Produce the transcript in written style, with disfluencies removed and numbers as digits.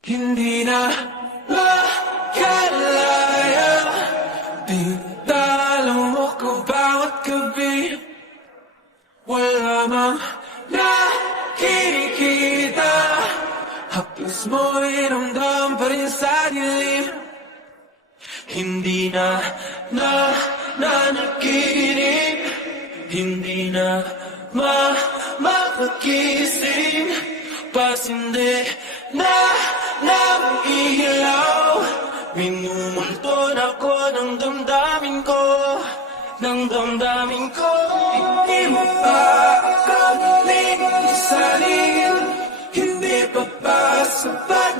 Hindi na makalaya, tinatalo mo ko bawat gabi. Wala mang nakikita, haplos mo'y ramdam pa rin sa dilim. Hindi na nananaginip, hindi na makagising, pasindi na ilaw. Minumulton ako ng damdamin ko, ng damdamin ko. Hindi mo pa ako linisanin, hindi pa ba sapat